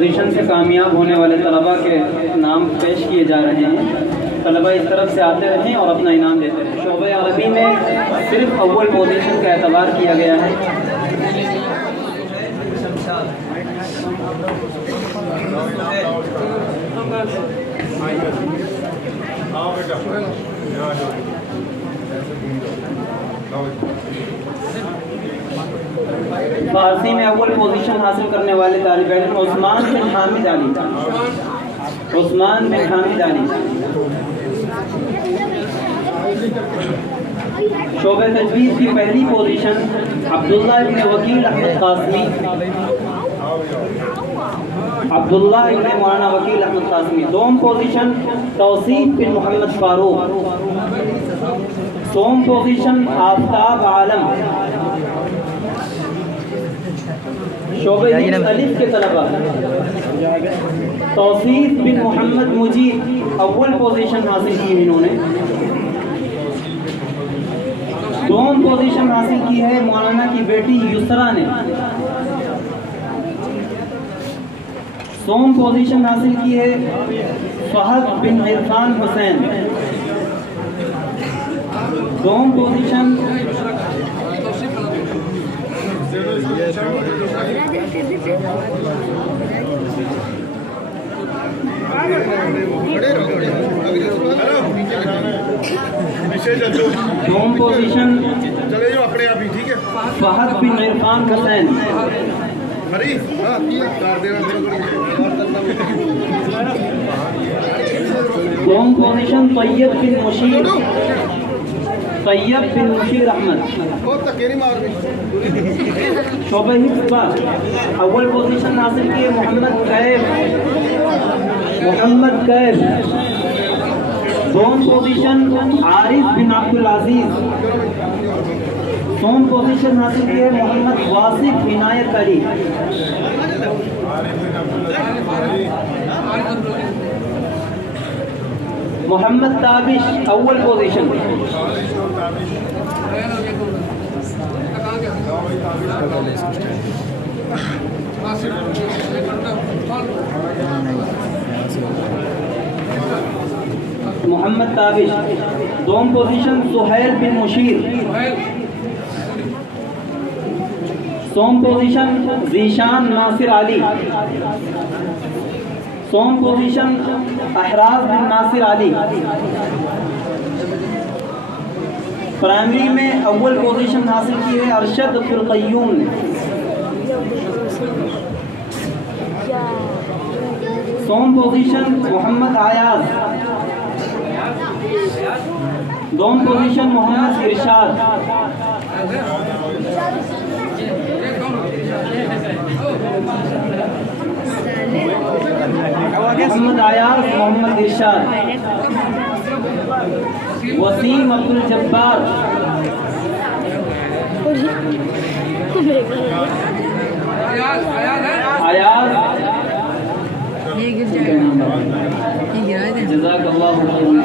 Position से कामयाब होने वाले तलबा के नाम पेश किए जा रहे हैं। तलबा इस तरफ से आते रहें और अपना इनाम देते रहें। शोबे अरबी में सिर्फ अव्वल पोजीशन का एतबार किया गया है। फारसी में अव्वल पोजीशन हासिल करने वाले तालिब इल्म उस्मान बिन हामिद अली। उस्मान बिन हामिद अली। शोबे तजवीज़ की पहली पोजीशन अब्दुल्ला इब्न वकील अहमद कासमी। अब्दुल्ला इब्न मौलाना वकील अहमद कासमी। दोम पोजीशन तौसीफ बिन मोहम्मद फारूक। सोम पोजीशन आफ्ताब आलम। शोबे अलिफ के तलबा तौसीफ बिन मोहम्मद मुजीब अव्वल पोजीशन हासिल की इन्होंने। दोम पोजीशन हासिल की है मौलाना की बेटी युसरा ने। सोम पोजीशन हासिल की है फहद बिन इरफान हुसैन। दोम पोजीशन दोम पोजीशन चले जाओ अपने आप ही, ठीक है। फहद बिन इरफान हुसैन। दोम पोजीशन तैयब बिन मुशीर। तैयब बिन मुशीर अहमद। शोबे हिफ्ज़ अव्वल पोजीशन हासिल की है मोहम्मद कैफ। दोम पोजीशन आरिफ बिन अब्दुल अजीज। सोम पोजीशन हासिल की है मोहम्मद वासिफ इनायत अली। मोहम्मद ताबिश अव्वल पोजीशन। मोहम्मद ताबिश। दोम पोजीशन सुहैल बिन मुशीर। सोम पोजीशन जीशान नासिर अली। सोम पोजीशन अहराज बिन नासिर अली। प्राइमरी में अव्वल पोजीशन हासिल की है अरशद अब्दुल क़य्यूम ने। सोम पोजीशन मोहम्मद आयाज। दोम पोजीशन मोहम्मद इरशाद। मोहम्मद आयाज मोहम्मद इरशाद। वसीम अब्दुल जब्बार। आयाज जज़ाकल्लाहु खैरन।